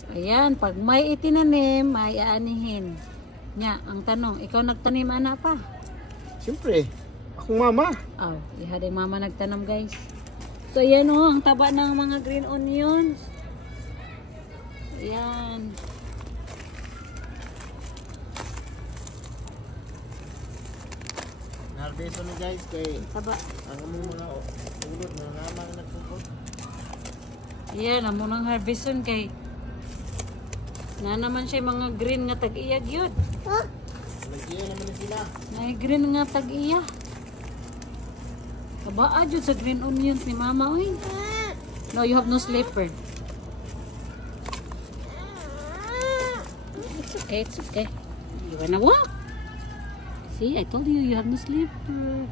So, ayan, pag may itinanim, may aanihin. Nya, ang tanong, ikaw nagtanim ana pa? Siyempre, akong mama. Oh, iha din mama nagtanim guys. So ayan oh, ang taba ng mga green onions. Ayan. Narbeso ni guys kay Taba. ang among mga ulod na naman nagpupot. Ayan, amo nang harveston kay na naman siya mga green nga tag-iyag yun. Lagyan naman na sila. Na green nga tag-iya. Kabaa jud sa green onions ni mama oy. No, you have no slipper. It's okay, it's okay. You wanna walk? See, I told you, you have no slipper.